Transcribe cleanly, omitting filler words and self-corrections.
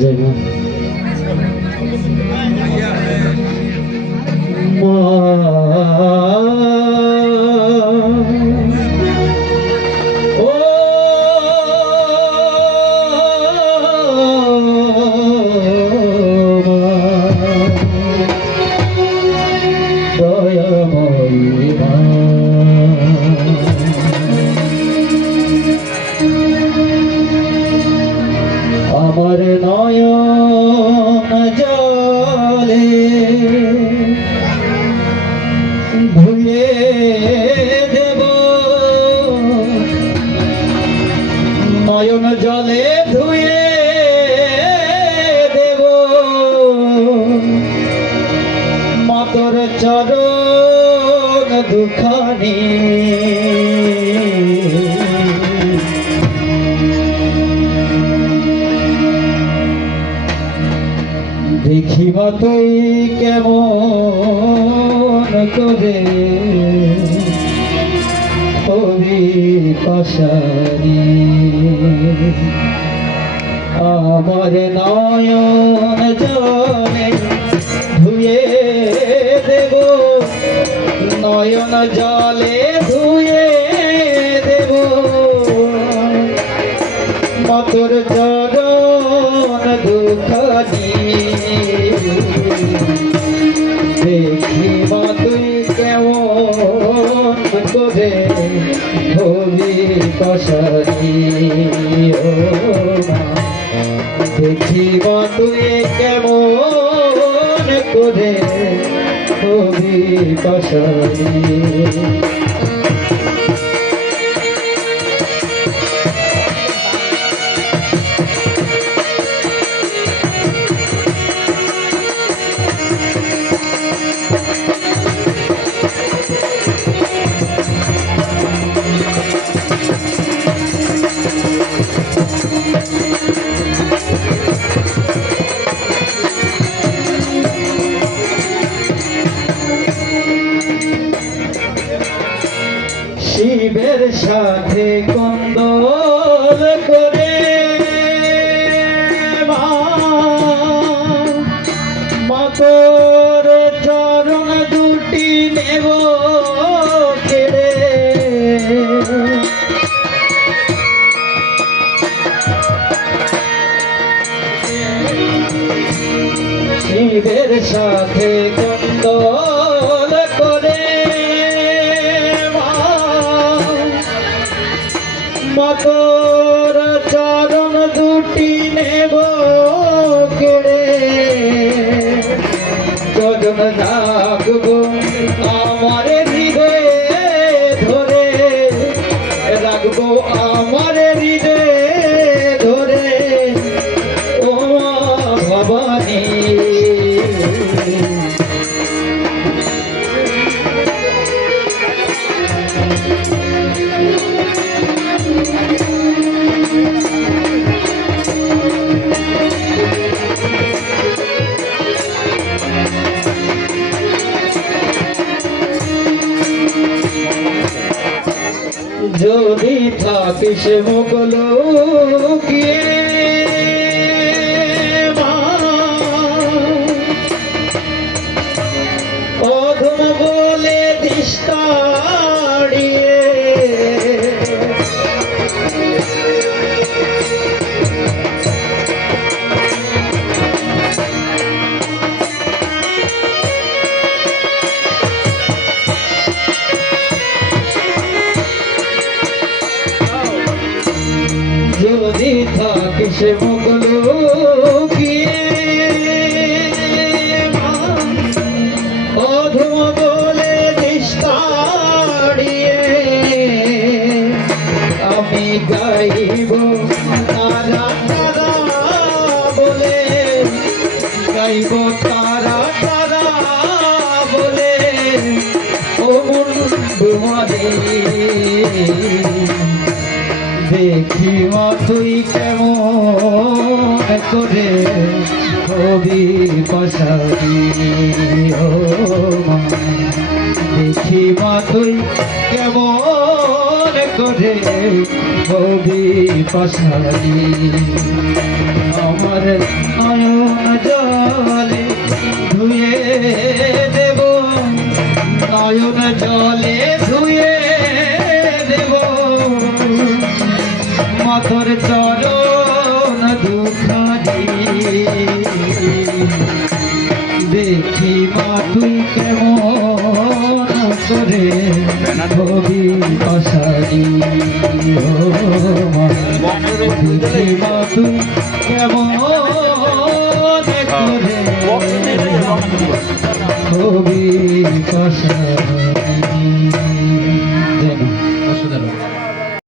যাই না আমার নয়ন জলে ধুয়ে দেব, নয়ন জলে ধুয়ে দেব মাতর চরণ দুখানি। দেখিব তুই কেমন করে হবি পাশারি, আমার নয়ন জলে ধুয়ে দেব, নয়ন জলে ধুয়ে দেব মাতর চরণ দুখানি। দেখিব তুই কেমন করে হবি পাশারি, দেখিব তুই কেমন করে হবি পাশারি। শিবের সাথে কন্দল করে মাতর চরণ দুটি নেব কেড়ে, শিবের সাথে কন্দল করে মাতর চরণ দুটি নেব কেড়ে, যজন রাখব আমার হৃদয়ে ধরে, রাখবো আমার হৃদয়ে ধরে ও ভবানী। যদি থাকিস মুগল গিয়ে অধম বলে দিস্তাড়িয়ে, যদি থাকিস মুগল গিয়ে অধম বলে দিস্তাড়িয়ে, আমি গাইব তারা তারা বলে, গাইব তারা তারা বলে ও বন্ধুমারে। দেখিব তুই কেমন করে হবি পাশারি, দেখিব তুই কেমন করে হবি পাশারি, আমার নতুন জলে ধুয়ে দেব মাতর চরণ দুখানি দেখি মা তুই কেমন করে হবি আশারি দেখি মা তুই কেমন করে হবি আশারি